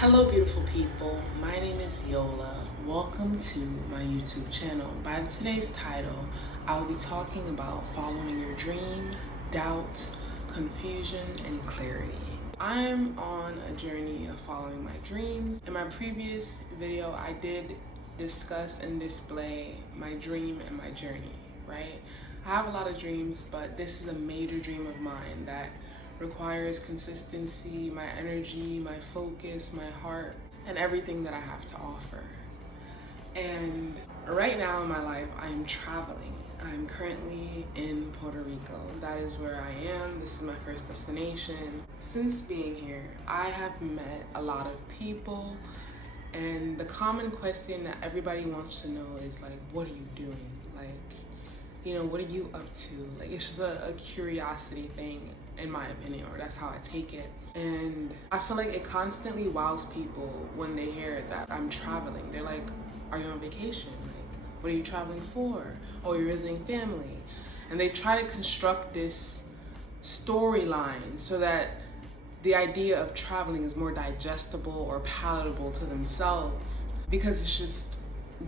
Hello beautiful people, my name is Yola. Welcome to my YouTube channel. By today's title, I'll be talking about following your dream, doubts, confusion, and clarity. I'm on a journey of following my dreams. In my previous video, I did discuss and display my dream and my journey, right? I have a lot of dreams, but this is a major dream of mine that requires consistency, my energy, my focus, my heart, and everything that I have to offer. And right now in my life, I am traveling. I'm currently in Puerto Rico. That is where I am. This is my first destination. Since being here, I have met a lot of people, and the common question that everybody wants to know is like, what are you doing? Like, what are you up to? Like, it's just a curiosity thing, in my opinion, or that's how I take it. And I feel like it constantly wows people when they hear that I'm traveling. They're like, are you on vacation? Like, what are you traveling for? Oh, you're visiting family. And they try to construct this storyline so that the idea of traveling is more digestible or palatable to themselves, because it's just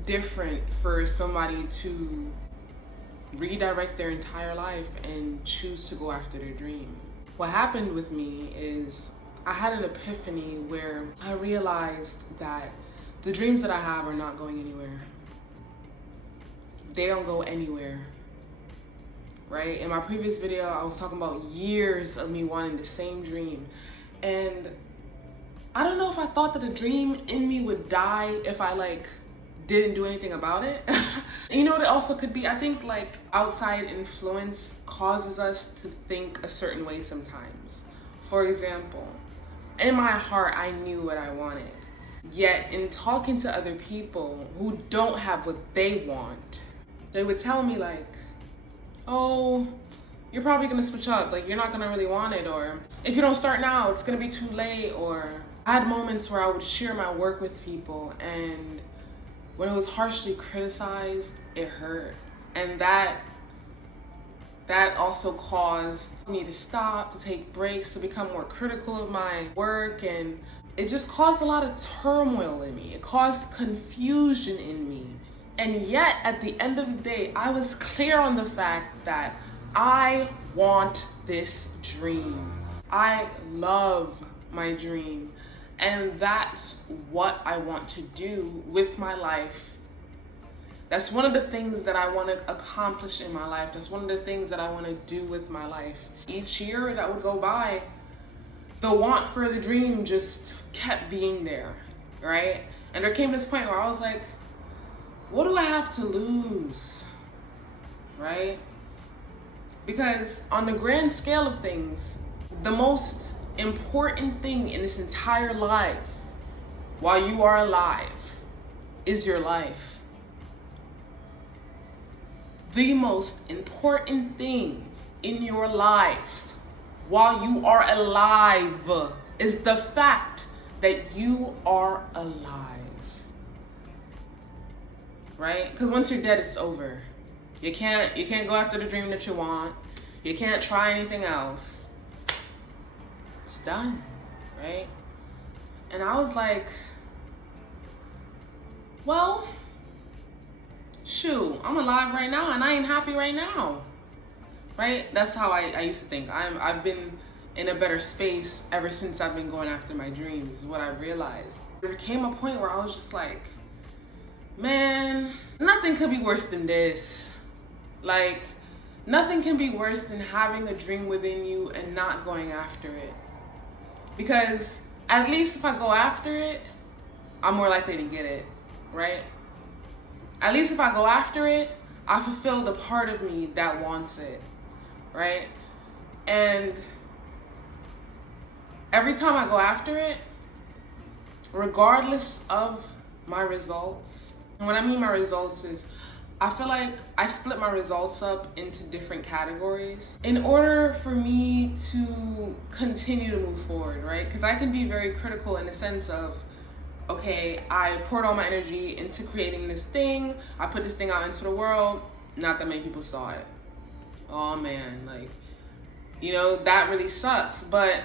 different for somebody to redirect their entire life and choose to go after their dream. What happened with me is I had an epiphany where I realized that the dreams that I have are not going anywhere. They don't go anywhere, right? In my previous video, I was talking about years of me wanting the same dream. And I don't know if I thought that the dream in me would die if I didn't do anything about it. You know what it also could be? I think outside influence causes us to think a certain way sometimes. For example, in my heart, I knew what I wanted. Yet in talking to other people who don't have what they want, they would tell me oh, you're probably gonna switch up. You're not gonna really want it. Or if you don't start now, it's gonna be too late. Or I had moments where I would share my work with people, and when it was harshly criticized, it hurt. And that also caused me to stop, to take breaks, to become more critical of my work. And it just caused a lot of turmoil in me. It caused confusion in me. And yet, at the end of the day, I was clear on the fact that I want this dream. I love my dream. And that's what I want to do with my life. That's one of the things that I want to accomplish in my life. That's one of the things that I want to do with my life. Each year that would go by, the want for the dream just kept being there, right? And there came this point where I was like, what do I have to lose, right? Because on the grand scale of things, the most important thing in this entire life, while you are alive, is your life. The most important thing in your life while you are alive is the fact that you are alive, right? Because once you're dead, it's over. You can't go after the dream that you want. You can't try anything else. It's done, right? And I was like, well, shoot, I'm alive right now and I ain't happy right now, right? That's how I used to think. I've been in a better space ever since I've been going after my dreams, is what I realized. There came a point where I was just like, man, nothing could be worse than this. Nothing can be worse than having a dream within you and not going after it. Because at least if I go after it, I'm more likely to get it, right? At least if I go after it, I fulfill the part of me that wants it, right? And every time I go after it, regardless of my results, and what I mean by results is, I feel like I split my results up into different categories in order for me to continue to move forward, right? Because I can be very critical in the sense of, okay, I poured all my energy into creating this thing. I put this thing out into the world. Not that many people saw it. Oh man, that really sucks. But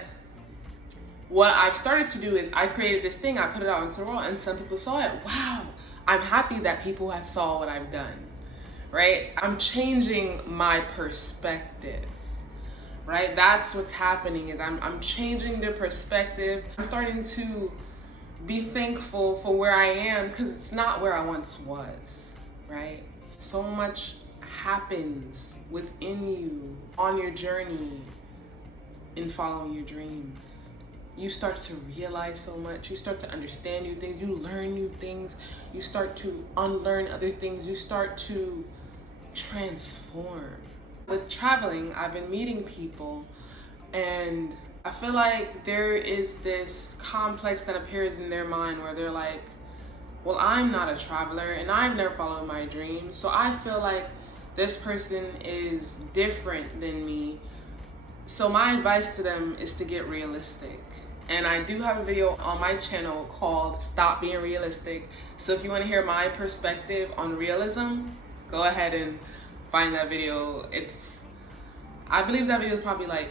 what I've started to do is I created this thing, I put it out into the world, and some people saw it. Wow, I'm happy that people have saw what I've done, right? I'm changing my perspective, right? That's what's happening, is I'm changing the perspective. I'm starting to be thankful for where I am, because it's not where I once was, right? So much happens within you on your journey in following your dreams. You start to realize so much. You start to understand new things. You learn new things. You start to unlearn other things. You start to transform. With traveling, I've been meeting people, and I feel like there is this complex that appears in their mind where they're like, well, I'm not a traveler and I've never followed my dreams, so I feel like this person is different than me. So my advice to them is to get realistic. And I do have a video on my channel called Stop Being Realistic. So if you want to hear my perspective on realism, go ahead and find that video. I believe that video is probably like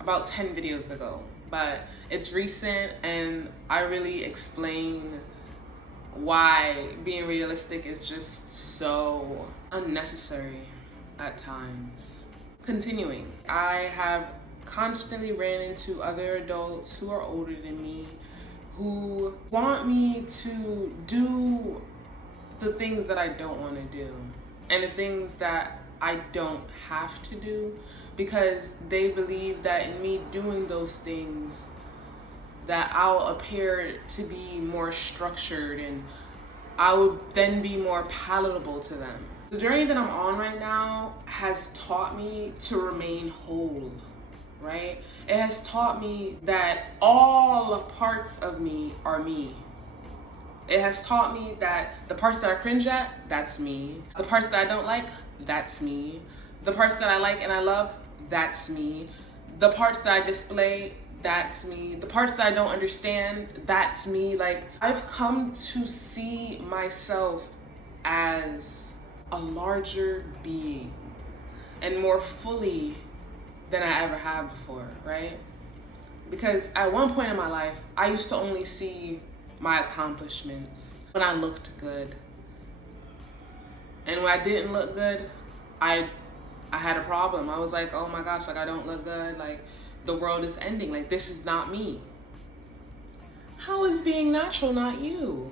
about 10 videos ago, but it's recent, and I really explain why being realistic is just so unnecessary at times. Continuing, I have constantly ran into other adults who are older than me who want me to do the things that I don't want to do and the things that I don't have to do, because they believe that in me doing those things that I'll appear to be more structured and I would then be more palatable to them. The journey that I'm on right now has taught me to remain whole, right? It has taught me that all parts of me are me. It has taught me that the parts that I cringe at, that's me. The parts that I don't like, that's me. The parts that I like and I love, that's me. The parts that I display, that's me. The parts that I don't understand, that's me. Like, I've come to see myself as a larger being and more fully than I ever have before, right? Because at one point in my life, I used to only see my accomplishments when I looked good. And when I didn't look good, I had a problem. I was like, oh my gosh, like I don't look good, like the world is ending, like this is not me. How is being natural not you?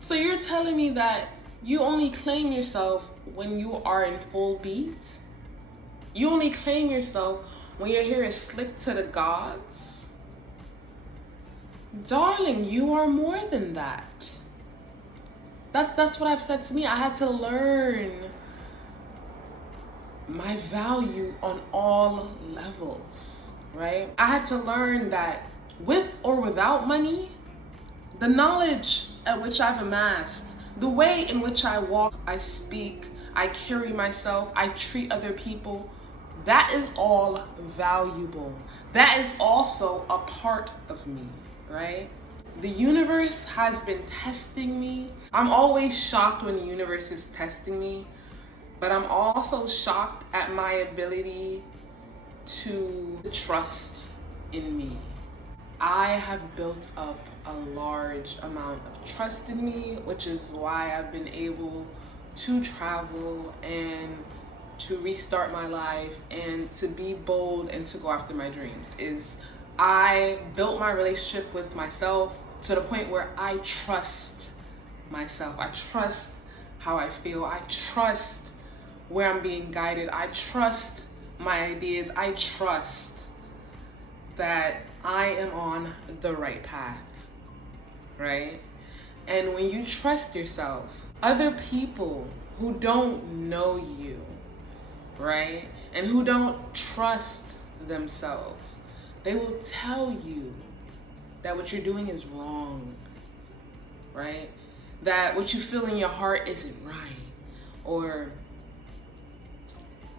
So you're telling me that you only claim yourself when you are in full beat? You only claim yourself when your hair is slicked to the gods? Darling, you are more than that. That's what I've said to me. I had to learn my value on all levels, right? I had to learn that with or without money, the knowledge at which I've amassed, the way in which I walk, I speak, I carry myself, I treat other people, that is all valuable. That is also a part of me, right? The universe has been testing me. I'm always shocked when the universe is testing me, but I'm also shocked at my ability to trust in me. I have built up a large amount of trust in me, which is why I've been able to travel and to restart my life and to be bold and to go after my dreams. I built my relationship with myself to the point where I trust myself. I trust how I feel. I trust where I'm being guided. I trust my ideas. I trust that I am on the right path, right? And when you trust yourself, other people who don't know you, right, and who don't trust themselves, they will tell you that what you're doing is wrong, right? That what you feel in your heart isn't right. Or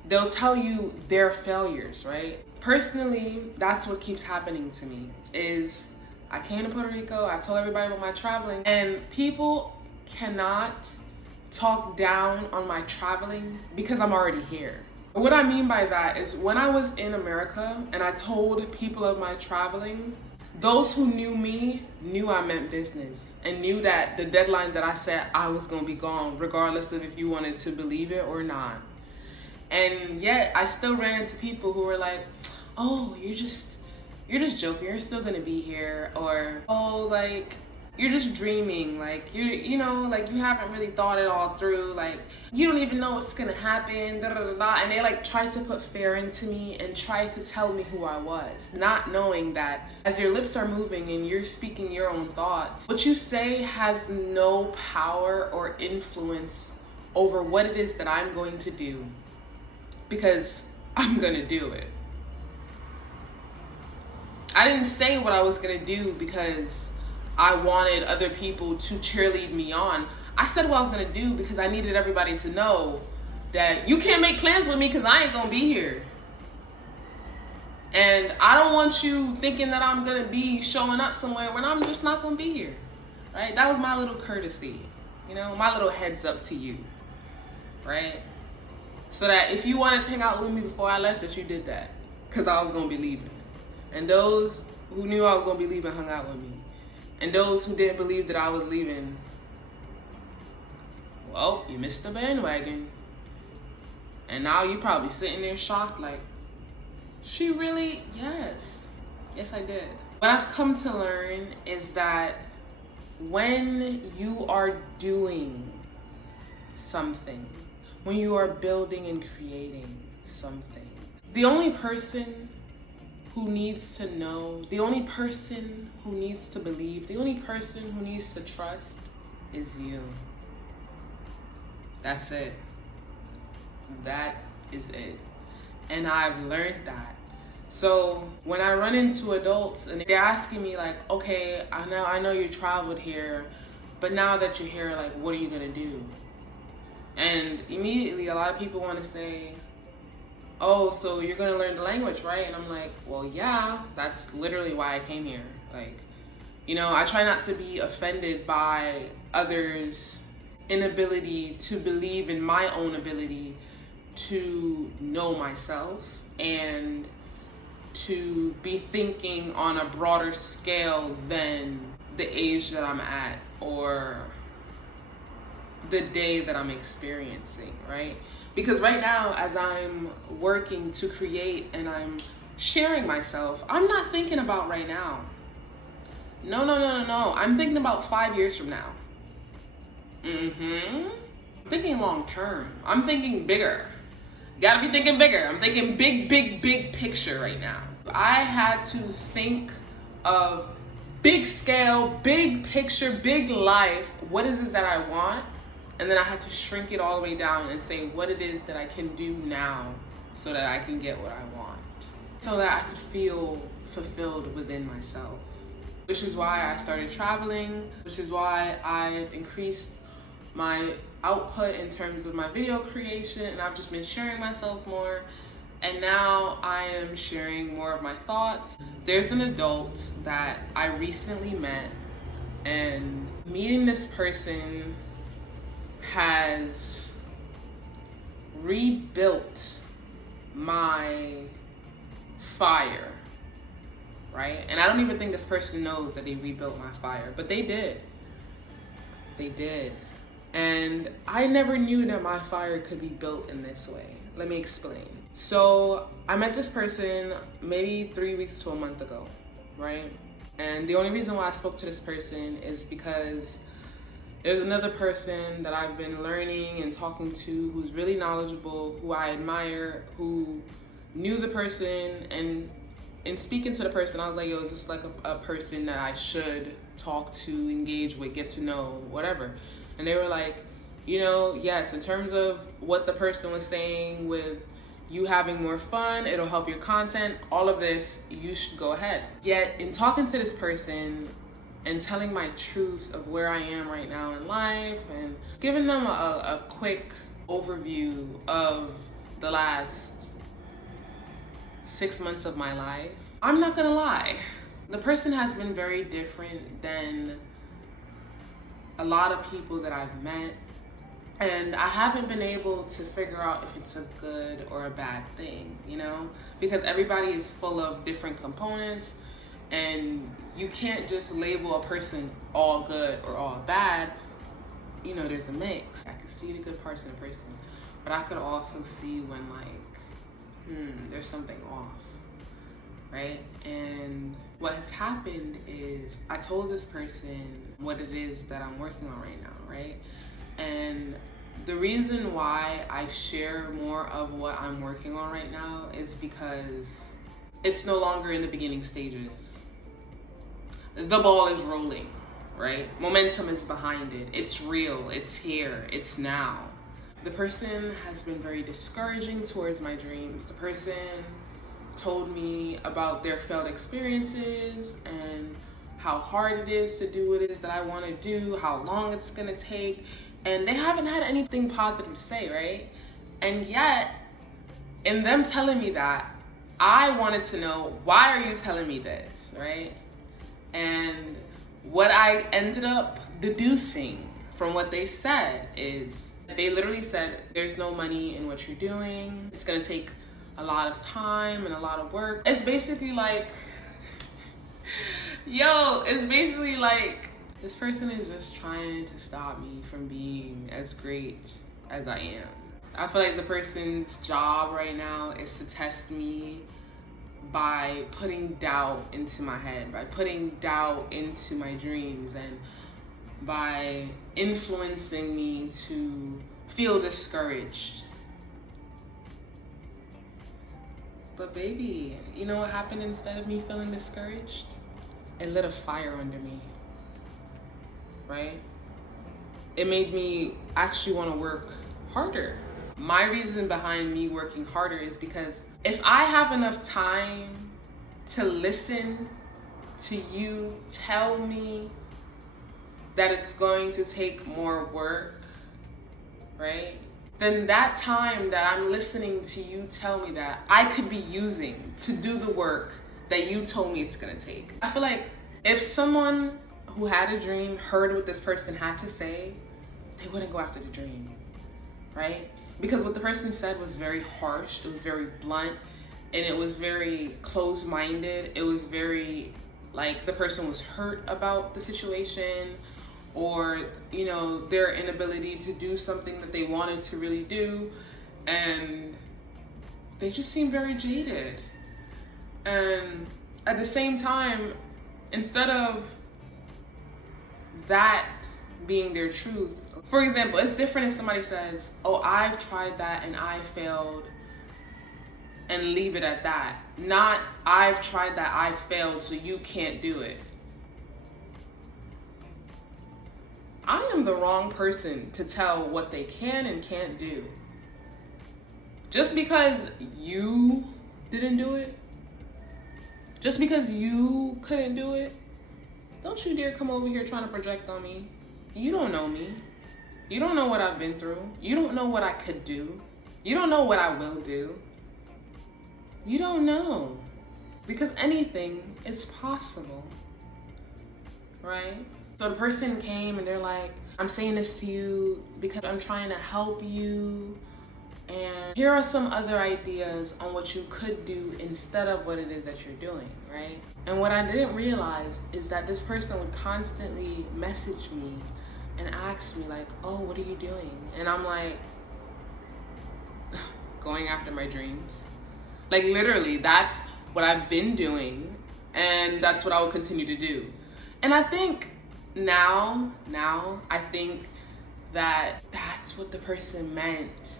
they'll tell you their failures, right? Personally, that's what keeps happening to me. Is I came to Puerto Rico, I told everybody about my traveling, and people cannot talk down on my traveling because I'm already here. What I mean by that is when I was in America and I told people of my traveling, those who knew me knew I meant business and knew that the deadline that I set, I was going to be gone, regardless of if you wanted to believe it or not. And yet I still ran into people who were like, oh, you're just joking, you're still going to be here. Or, oh, like, you're just dreaming, like you know, like you haven't really thought it all through, like you don't even know what's gonna happen, da, da, da, da. And they like tried to put fear into me and tried to tell me who I was, not knowing that as your lips are moving and you're speaking your own thoughts, what you say has no power or influence over what it is that I'm going to do, because I'm gonna do it. I didn't say what I was gonna do because I wanted other people to cheerlead me on. I said what I was gonna do because I needed everybody to know that you can't make plans with me because I ain't gonna be here. And I don't want you thinking that I'm gonna be showing up somewhere when I'm just not gonna be here, right? That was my little courtesy, you know, my little heads up to you, right? So that if you wanted to hang out with me before I left, that you did that, because I was gonna be leaving. And those who knew I was gonna be leaving hung out with me. And those who didn't believe that I was leaving, well, you missed the bandwagon. And now you're probably sitting there shocked like, she really? Yes. Yes, I did. What I've come to learn is that when you are doing something, when you are building and creating something, the only person who needs to know, the only person who needs to believe, the only person who needs to trust is you. That's it. That is it. And I've learned that. So when I run into adults and they're asking me like, okay, I know you traveled here, but now that you're here, like, what are you gonna do? And immediately a lot of people want to say, oh, so you're gonna learn the language, right? And I'm like, well, yeah, that's literally why I came here. Like, you know, I try not to be offended by others' inability to believe in my own ability to know myself and to be thinking on a broader scale than the age that I'm at or the day that I'm experiencing, right? Because right now, as I'm working to create and I'm sharing myself, I'm not thinking about right now. No. I'm thinking about 5 years from now. I'm thinking long term. I'm thinking bigger. Gotta be thinking bigger. I'm thinking big picture right now. I had to think of big scale, big picture, big life. What is it that I want? And then I had to shrink it all the way down and say what it is that I can do now so that I can get what I want. So that I could feel fulfilled within myself. Which is why I started traveling, which is why I've increased my output in terms of my video creation, and I've just been sharing myself more. And now I am sharing more of my thoughts. There's an adult that I recently met, and meeting this person has rebuilt my fire, right? And I don't even think this person knows that they rebuilt my fire, but they did. They did. And I never knew that my fire could be built in this way. Let me explain. So I met this person maybe 3 weeks to a month ago, right? And the only reason why I spoke to this person is because there's another person that I've been learning and talking to who's really knowledgeable, who I admire, who knew the person, and in speaking to the person, I was like, yo, is this like a person that I should talk to, engage with, get to know, whatever? And they were like, you know, yes, in terms of what the person was saying with you having more fun, it'll help your content, all of this, you should go ahead. Yet in talking to this person and telling my truths of where I am right now in life and giving them a quick overview of the last 6 months of my life, I'm not gonna lie, the person has been very different than a lot of people that I've met And I haven't been able to figure out if it's a good or a bad thing, you know, because everybody is full of different components, and you can't just label a person all good or all bad. You know, there's a mix. I can see the good parts in a person, but I could also see when, like, there's something off, right? And what has happened is I told this person what it is that I'm working on right now, right? And the reason why I share more of what I'm working on right now is because it's no longer in the beginning stages. The ball is rolling, right? Momentum is behind it. It's real, it's here, it's now. The person has been very discouraging towards my dreams. The person told me about their failed experiences and how hard it is to do what it is that I want to do, how long it's gonna take, and they haven't had anything positive to say, right? And yet, in them telling me that, I wanted to know, why are you telling me this, right? And what I ended up deducing from what they said is, they literally said, there's no money in what you're doing. It's gonna take a lot of time and a lot of work. It's basically like, it's basically like, this person is just trying to stop me from being as great as I am. I feel like the person's job right now is to test me by putting doubt into my head, by putting doubt into my dreams, and by influencing me to feel discouraged. But baby, you know what happened instead of me feeling discouraged? It lit a fire under me, right? It made me actually want to work harder. My reason behind me working harder is because if I have enough time to listen to you tell me that it's going to take more work, right? Then that time that I'm listening to you tell me that, I could be using to do the work that you told me it's gonna take. I feel like if someone who had a dream heard what this person had to say, they wouldn't go after the dream, right? Because what the person said was very harsh, it was very blunt, and it was very closed-minded. It was very, like, the person was hurt about the situation, or, you know, their inability to do something that they wanted to really do, and they just seemed very jaded. And at the same time, instead of that being their truth, for example, it's different if somebody says, oh, I've tried that and I failed, and leave it at that. Not, I've tried that, I failed, so you can't do it. I am the wrong person to tell what they can and can't do. Just because you didn't do it, just because you couldn't do it, don't you dare come over here trying to project on me. You don't know me. You don't know what I've been through. You don't know what I could do. You don't know what I will do. You don't know. Because anything is possible, right? So the person came and they're like, I'm saying this to you because I'm trying to help you, and here are some other ideas on what you could do instead of what it is that you're doing, right? And what I didn't realize is that this person would constantly message me and ask me like, oh, what are you doing? And I'm like, going after my dreams. Like, literally, that's what I've been doing, and that's what I will continue to do. And I think now I think that that's what the person meant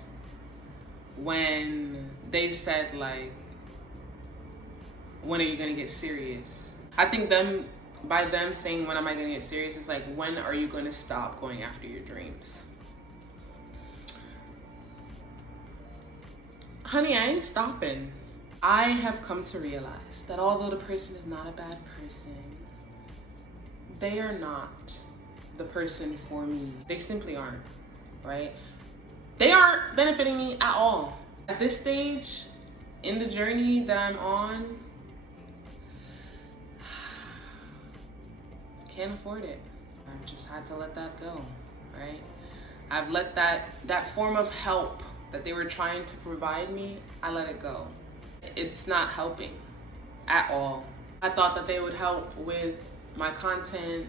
when they said, like, when are you gonna get serious? I think by them saying, when am I gonna get serious, it's like, when are you gonna stop going after your dreams? Honey, I ain't stopping. I have come to realize that although the person is not a bad person, they are not the person for me. They simply aren't, right? They aren't benefiting me at all. At this stage in the journey that I'm on, can't afford it. I just had to let that go, right? I've let that form of help that they were trying to provide me, I let it go. It's not helping at all. I thought that they would help with my content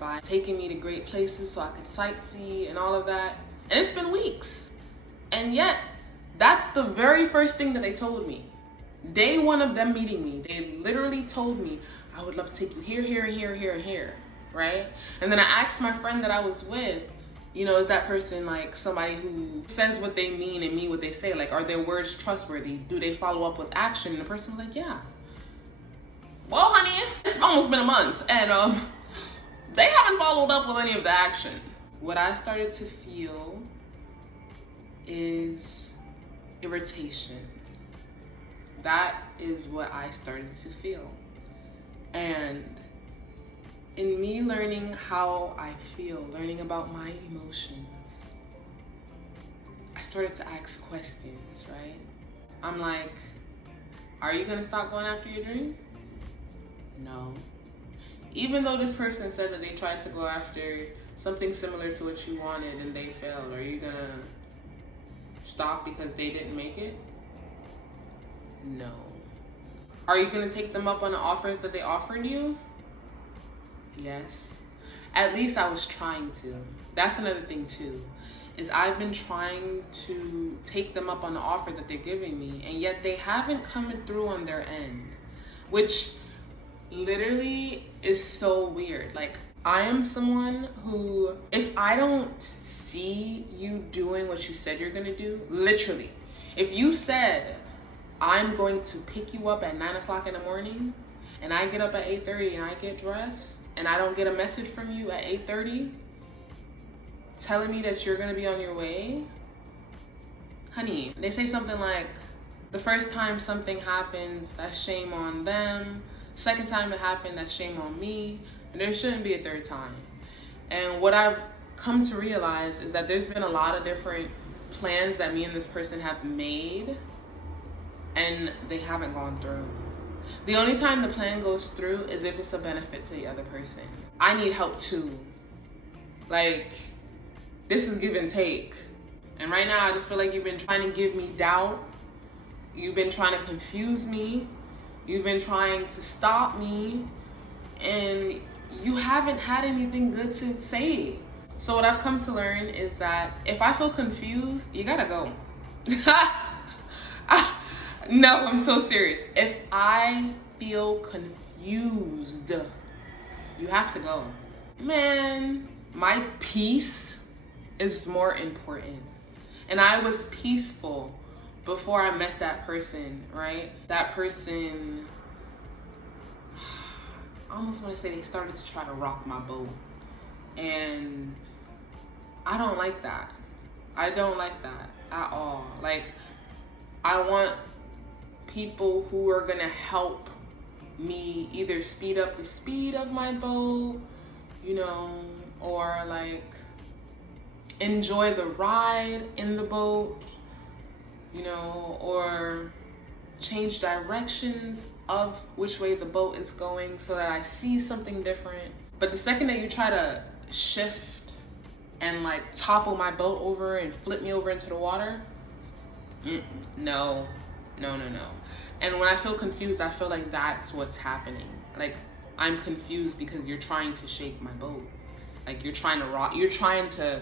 by taking me to great places so I could sightsee and all of that. And it's been weeks. And yet, that's the very first thing that they told me. Day one of them meeting me, they literally told me, I would love to take you here, here, and here, here, and here, right? And then I asked my friend that I was with, you know, is that person like somebody who says what they mean and mean what they say? Like, are their words trustworthy? Do they follow up with action? And the person was like, yeah. Well, honey, it's almost been a month, and they haven't followed up with any of the action. What I started to feel is irritation. That is what I started to feel. And in me learning how I feel, learning about my emotions, I started to ask questions, right? I'm like, are you gonna stop going after your dream? No. Even though this person said that they tried to go after something similar to what you wanted and they failed, are you gonna stop because they didn't make it? No. Are you gonna take them up on the offers that they offered you? Yes. At least I was trying to. That's another thing too, is I've been trying to take them up on the offer that they're giving me, and yet they haven't come through on their end, which literally is so weird. Like, I am someone who, if I don't see you doing what you said you're gonna do, literally, if you said, I'm going to pick you up at 9 o'clock in the morning, and I get up at 8:30 and I get dressed, and I don't get a message from you at 8:30 telling me that you're gonna be on your way, honey, they say something like, the first time something happens, that's shame on them. Second time it happened, that's shame on me. And there shouldn't be a third time. And what I've come to realize is that there's been a lot of different plans that me and this person have made, and they haven't gone through. The only time the plan goes through is if it's a benefit to the other person. I need help too. Like, this is give and take. And right now I just feel like you've been trying to give me doubt. You've been trying to confuse me. You've been trying to stop me. And you haven't had anything good to say. So what I've come to learn is that if I feel confused, you gotta go. No, I'm so serious. If I feel confused, you have to go. Man, my peace is more important. And I was peaceful before I met that person, right? That person, I almost want to say they started to try to rock my boat. And I don't like that. I don't like that at all. Like, I want people who are gonna help me either speed up the speed of my boat, you know, or like enjoy the ride in the boat, you know, or change directions of which way the boat is going so that I see something different. But the second that you try to shift and like topple my boat over and flip me over into the water, no. And when I feel confused, I feel like that's what's happening. Like, I'm confused because you're trying to shake my boat. Like, you're trying to rock, you're trying to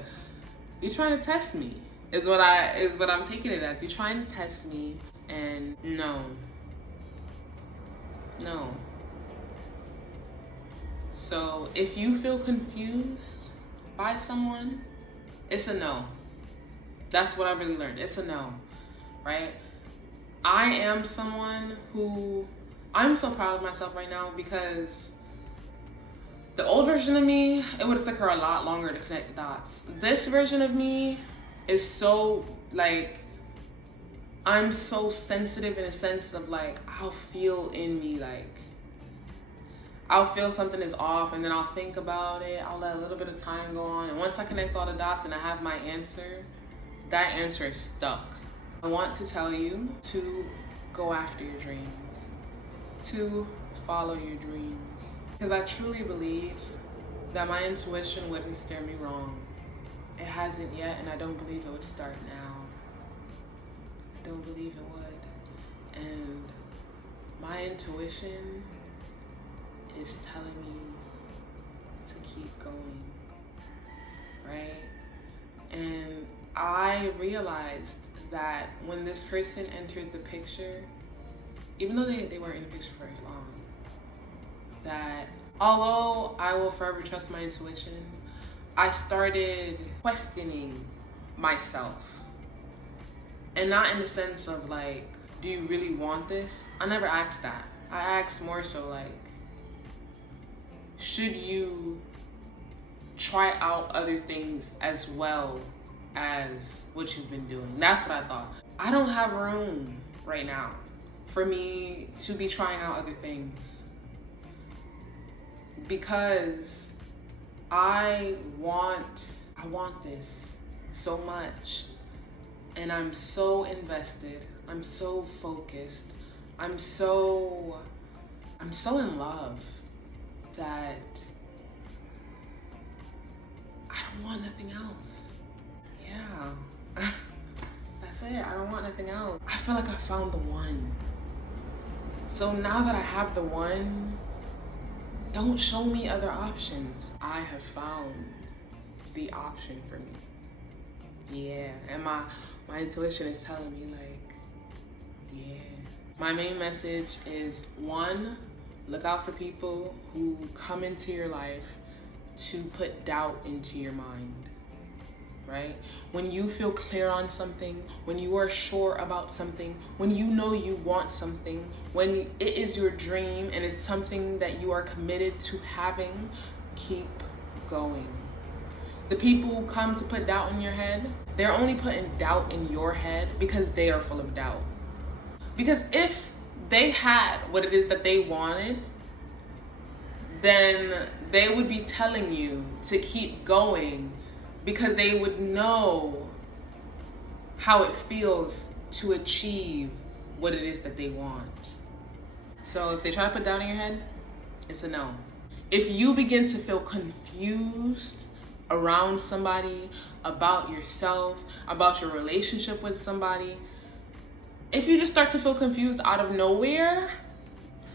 test me, is what I'm taking it as. You're trying to test me, and no. So if you feel confused by someone, it's a no. That's what I really learned. It's a no, right? I am someone who, I'm so proud of myself right now, because the old version of me, it would have took her a lot longer to connect the dots. This version of me is so, like, I'm so sensitive in a sense of like, I'll feel in me, like, I'll feel something is off, and then I'll think about it. I'll let a little bit of time go on. And once I connect all the dots and I have my answer, that answer is stuck. I want to tell you to go after your dreams, to follow your dreams. Because I truly believe that my intuition wouldn't steer me wrong. It hasn't yet, and I don't believe it would start now. Don't believe it would. And my intuition is telling me to keep going, right? And I realized that when this person entered the picture, even though they weren't in the picture for very long, that although I will forever trust my intuition, I started questioning myself. And not in the sense of like, do you really want this? I never asked that. I asked more so like, should you try out other things as well as what you've been doing? That's what I thought. I don't have room right now for me to be trying out other things, because I want this so much, and I'm so invested, I'm so focused, I'm so in love that I don't want nothing else. Yeah. That's it. I don't want nothing else. I feel like I found the one. So now that I have the one, don't show me other options. I have found the option for me. Yeah, and my intuition is telling me like, yeah. My main message is, one, look out for people who come into your life to put doubt into your mind, right? When you feel clear on something, when you are sure about something, when you know you want something, when it is your dream and it's something that you are committed to having, keep going. The people who come to put doubt in your head, they're only putting doubt in your head because they are full of doubt. Because if they had what it is that they wanted, then they would be telling you to keep going, because they would know how it feels to achieve what it is that they want. So if they try to put doubt in your head, it's a no. If you begin to feel confused around somebody, about yourself, about your relationship with somebody, if you just start to feel confused out of nowhere,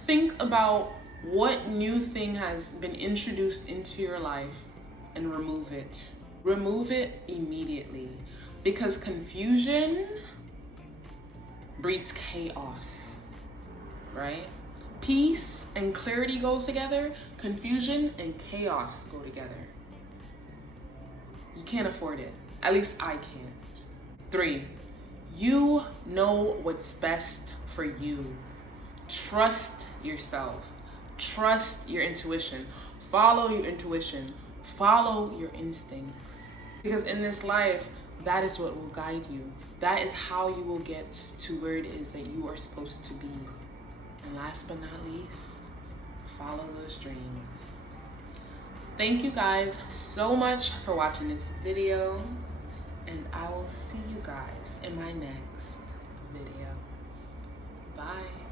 think about what new thing has been introduced into your life and remove it. Remove it immediately, because confusion breeds chaos, right? Peace and clarity goes together. Confusion and chaos go together. You can't afford it. At least I can't. 3, you know what's best for you. Trust yourself. Trust your intuition. Follow your intuition. Follow your instincts. Because in this life, that is what will guide you. That is how you will get to where it is that you are supposed to be. And last but not least, follow those dreams. Thank you guys so much for watching this video, and I will see you guys in my next video. Bye.